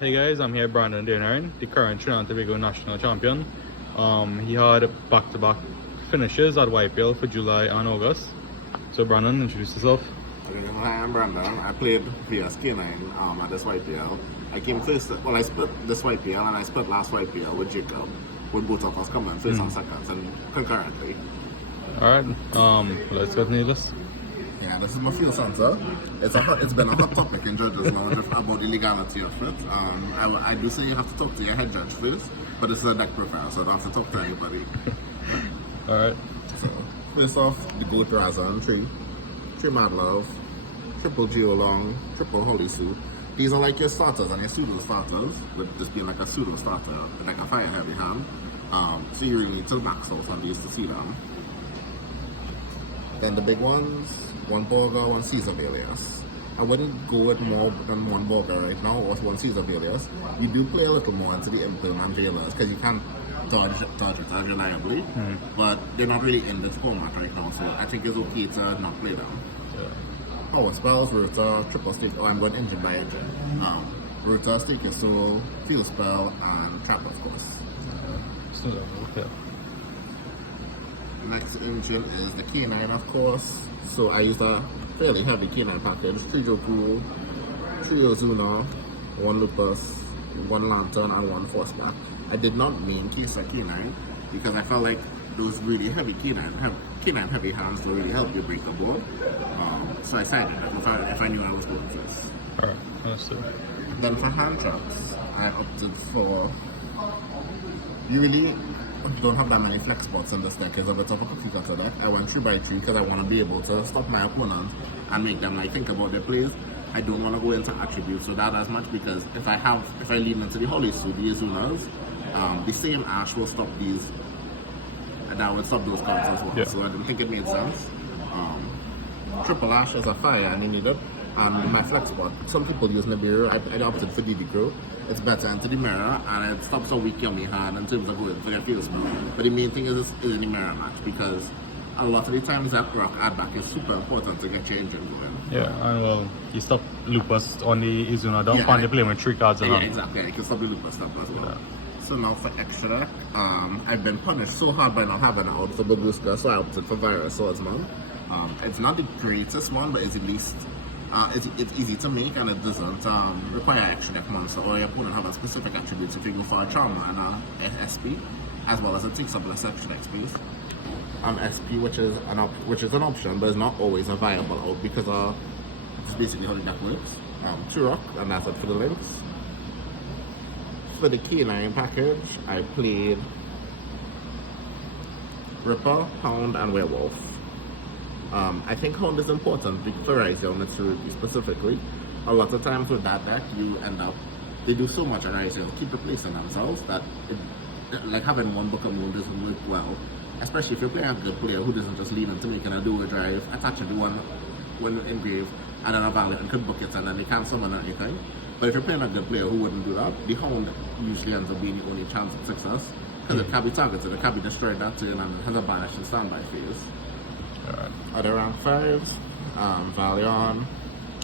Hey guys, I'm here with Brandon Deonarine, the current Trinidad and Tobago national champion. He had back-to-back finishes at Y.P.L for July and August. So Brandon, introduce yourself. Okay, hi, I'm Brandon. I played vs K9 at this Y.P.L. I came first, well, I split this Y.P.L and I split last Y.P.L with Jacob, with both of us coming first and seconds and concurrently. Alright, let's get into this. Yeah, this is my field center. It's been a hot topic in judges now about the legality of it. I do say you have to talk to your head judge first, but this is a deck profile, so I don't have to talk to anybody. Alright. So, first off, the Goat Razan, three Mad Love, triple Geo Long, triple Holy Suit. These are like your starters and your pseudo starters, with this being like a pseudo starter, like a fire heavy hand. So you really need to max out on these to see them. Then the big ones, one Burger, one Caesar Alias. I wouldn't go with more than one Burger right now or one Caesar Alias. You do play a little more into the Imperm and Jailers because you can't dodge it reliably, but they're not really in this format right now, so I think it's okay to not play them. Yeah. Power Spells, Rota, Triple Stake, I'm going engine by engine. Rota, Stake Your Soul, Field Spell, and Trap, of course. Okay. Next engine is the K9, of course. So I used a fairly heavy K9 package. 3 Joku, 3 Ozuna, 1 Lupus, 1 Lantern, and 1 Force Back. I did not mean Kisa K9 because I felt like those really heavy K9 heavy hands will really help you break the board. So I sided if I knew I was going to this. Alright, that's it. Then for hand traps, I opted for. You really don't have that many flex spots in this deck. It's a bit of a cookie cutter deck. I went 3x3 because I want to be able to stop my opponent and make them like think about their plays. I don't want to go into attributes so that as much because if I lean into the Holy Suit, the Azunas, the same Ash will stop these, and that would stop those cards as well. Yeah. So I didn't think it made sense. Triple Ash is a fire and you need it. And my flex spot, some people use Nibiru. I opted for DD Crow. It's better into the mirror and it stops a weak yummy hand in terms of going for your field spell. But the main thing is in the mirror match because a lot of the times that rock add back is super important to get your engine going. Yeah, and well, you stop Lupus on the Izuna, don't find the play with 3 cards in Yeah, hand. exactly. You can stop the Lupus stuff as well. Yeah. So now for extra deck, I've been punished so hard by not having out for Babuska, so I opted for Virus Swordsman. It's not the greatest one, but it's at least it's easy to make and it doesn't require extra deck monster or your opponent have a specific attributes if you go for a Charmer and a SP, as well as it takes up less extra deck space. SP, which is an option, but it's not always a viable out because it's basically how the deck works. 2 rock, and that's it for the links. For the K9 package, I played Ripper, Hound, and Werewolf. I think Hound is important for Raizio Mitsurugi specifically. A lot of times with that deck, you end up, they do so much at Raizio, keep replacing themselves that like having one Book of Moon doesn't work well. Especially if you're playing a good player who doesn't just lean into making a dual drive, attaching to one engrave, and then a Valiant and could book it and then they can't summon anything. But if you're playing a good player who wouldn't do that, the Hound usually ends up being the only chance at success. Because it can be targeted, it can be destroyed that turn and it has a banish and standby phase. Alright. Other rank 5s, Valion,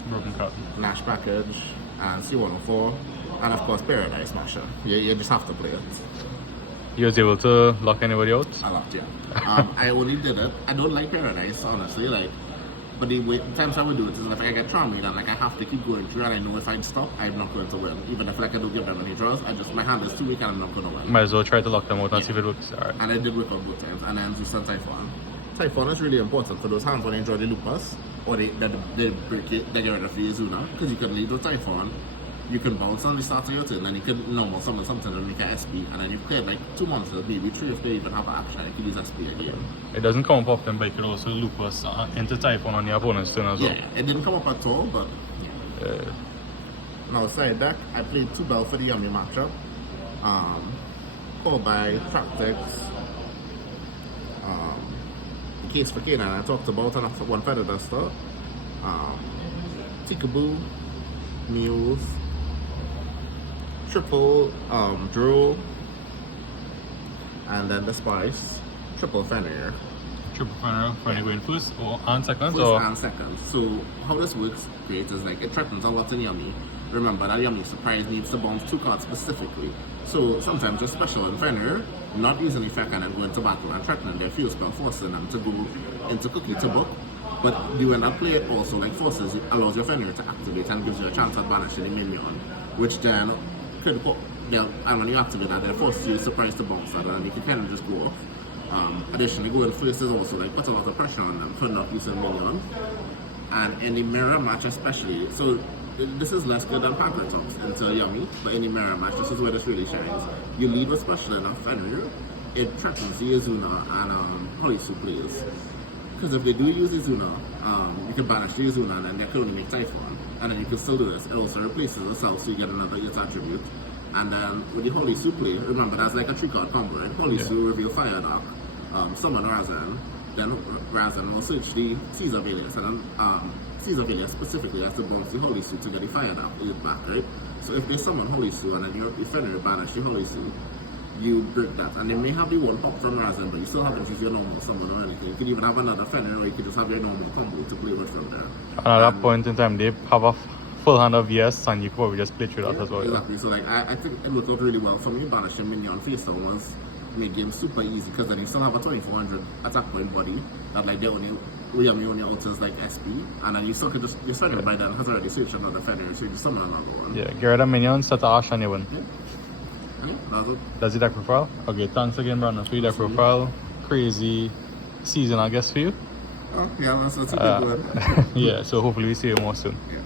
Broken Cut. Nash Package, and C104, and of course Paradise Smasher. You just have to play it. You was able to lock anybody out? I loved it. I only did it. I don't like Paradise, honestly. But the times I would do it is if I get charmed and I have to keep going through and I know if I stop, I'm not going to win. Even if I don't give them any draws, my hand is too weak and I'm not going to win. Might as well try to lock them out and see if it works. Alright. And I did work out both times. And then Zeus and Typhon. Typhon is really important for those hands when they draw the Lupus or they break it, they get rid of the Izuna. Because you can lead with Typhon, you can bounce on the start of your turn, and you can normal summon something and make an SP, and then you've played like 2 monsters, maybe 3 if they even have action, you can use SP again. It doesn't come up often, but you could also Lupus into Typhon on your opponent's turn as well. Yeah, it didn't come up at all, but yeah. Now side deck, I played 2 Bell for the Yummy matchup. Followed by Tactics. Case for K9 I talked about, and 1 Feather Duster. Tikaboo, Muse, triple Drew, and then the Spice, triple Fenrir. Triple Fenrir, Fenrir going first and second? First and second. So how this works great is like it threatens a lot in Yummy, remember that Yummy Surprise needs to bounce 2 cards specifically. So sometimes your special and Fenrir not using effect and then go into battle and threatening their field spell, forcing them to go into Cookie to book. But you end up playing also like forces, it allows your Fenrir to activate and gives you a chance at banishing a minion, which then could go, and when you activate that, they force you surprise to bounce that, and you can kind of just go off. Additionally, going first is also like put a lot of pressure on them for not using minion. And in the mirror match especially, so this is less good than Pancratops into Yummy, but in the mirror match, this is where this really shines. You lead with special enough Fenrir, it threatens the Izuna and Holisu players. Because if they do use Izuna, you can banish the Izuna and then they can only make Typhon. And then you can still do this. It also replaces itself so you get another its attribute. And then with the Holy Su play, remember that's like a 3-card combo, right? Holy Su, reveal Fire Dark, summon Razan, then Razan will switch the Caesar Valius, and then Caesar Valius specifically has to bounce the Holy Su to get the Fire Dark back, right? So if they summon Holy Su and then your Fenrir banish the Holy Su, you break that. And they may have the one pop from Razan, but you still haven't used your normal summon or anything. You could even have another Fenrir, or you could just have your normal combo to play with from there. And at that point in time, they have a full hand of yes, and you could probably just play through that as well. Exactly. So like I think it worked out really well. For me, banishing minion face down was made game super easy because then you still have a 2400 attack point body that like they only only alters like SP, and then you still could just your Fenrir by then has already switched another Fenrir, so you just summon another one. Yeah, get rid of minions, set the Ash and you win. Yeah, that's it. That's the deck profile. Okay, thanks again, Brandon, for your deck profile. Crazy season, I guess, for you. Oh yeah, that's a good one. Yeah, so hopefully we see you more soon. Yeah.